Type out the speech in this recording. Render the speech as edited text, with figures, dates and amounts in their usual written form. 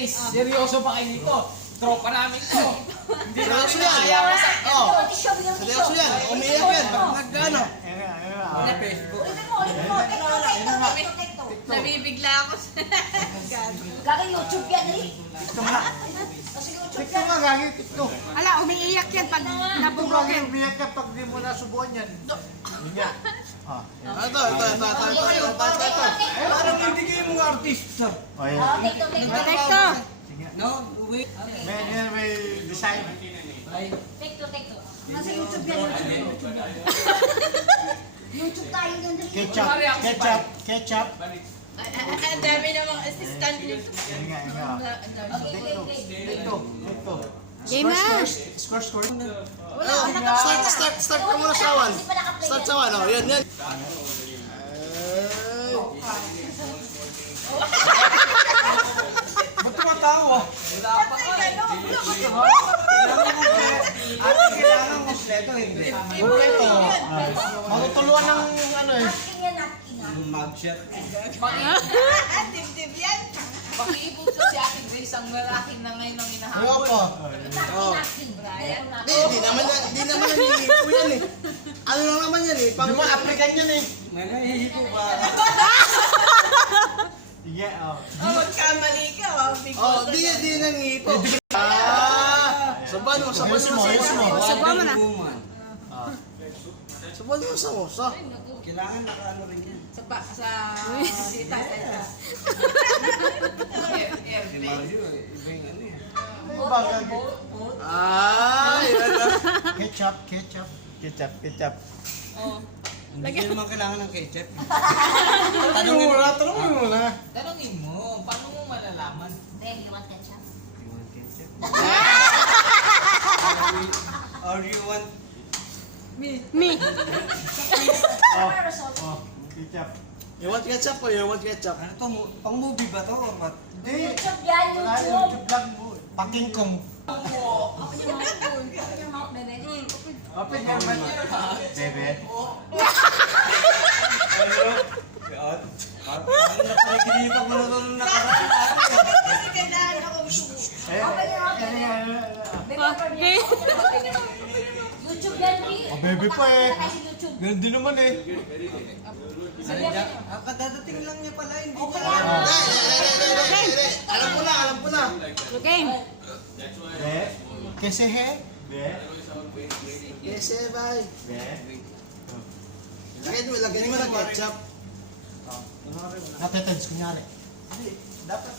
face. Seryoso pa kay Nico. Tropa namin to. Hindi na Seryoso yan. kaya masakit. Seryoso yan. Umiiyak yan. Pag nagano. Facebook. Nabibigla ako sa... Gagay YouTube yan eh. Kasi YouTube Tikto yan. nga, gagi, tikto. Ala, umiiyak yan pag Tikto gagi, nabubukin. umiyak ka pag di mo nasubuan yan. Yun nga. Ah, yan. Ito. Parang hindi kayo mga artista. O, yan. Oh, TikTok. Tekto. No? Wait. May design. TikTok. Nasa YouTube yan. YouTube tayo ganda. Ketchup. Ang dami namang assistant nito. Yan nga, yan nga. Tikto. Game na. Score. Start ka muna sa one. Start sa one. Yan. Ba't tumatawa? Wala pa ka. Kailangan kompleto, hindi. Kompleto. Matutuluan ng ano eh. Napkin yan, napkin ah. Mugshot. Dibdib yan. Pakiibot ko si Ate Grace ang lalaki na ngayon ang Ayaw hinahabol. po. Napkin. Hindi naman nangihipo yan eh. Ano lang naman yan eh. Di ba, African yan eh. Nangihipo ba? Sige, oh. Oh, magkamali ka. Oh, Oh, di nangihipo. Sabahan mo. Ayusin mo. Subuhan mo na. Sabahan mo sa mosa. Kailangan nakaano rin yan. Sa sita. Mario, iba yung ano yan. Ketchup. Hindi naman kailangan ng ketchup. Tanongin mo na. Tanongin mo, paano mo malalaman? Ben, you want ketchup? You want ketchup? Or you want... Me. Oh, ketchup. You want ketchup or you want ketchup? Ano to? Pang movie ba to or what? Hindi. YouTube yan, Wala, YouTube. YouTube lang mo. Pakingkong. Open your mouth, bebe. Open your mouth. Bebe. Ano na panaginip mo nung nakaraan? Kasi kailangan ako Open your mouth, bebe. Bebe, open your mouth. YouTube yan, Ri. Oh, bebe pa eh. Punta tayo sa YouTube. Ganun din naman eh. Kadadating lang niya pala, hindi Okay niya. yan. Alam ko na. Game. Be. Kese he? Be. Yes, bye. Be. Lagyan mo ng ketchup. Natetens, kunyari. Dapat